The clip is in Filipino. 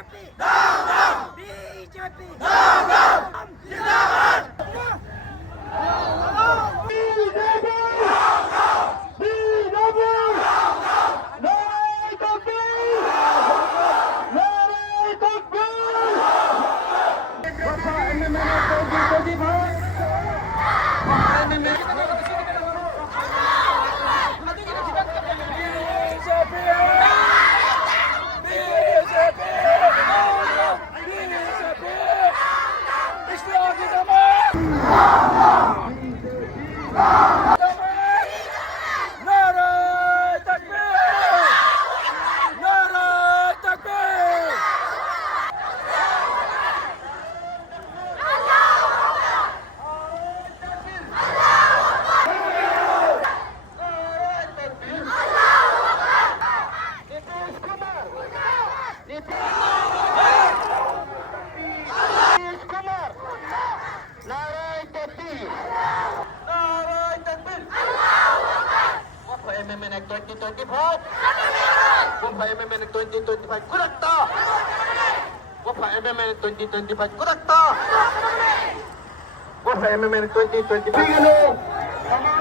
BJP! Down, down! BJP! Down, down! Silakan! BJP! Down, down! BJP! Down, down! Naray Takbir! Naray Takbir! Bapa MMA Todi Bhai! MMA 2025 kung pa MMA 2025 kurakta kung pa MMA 2025 kurakta kung pa MMA 2025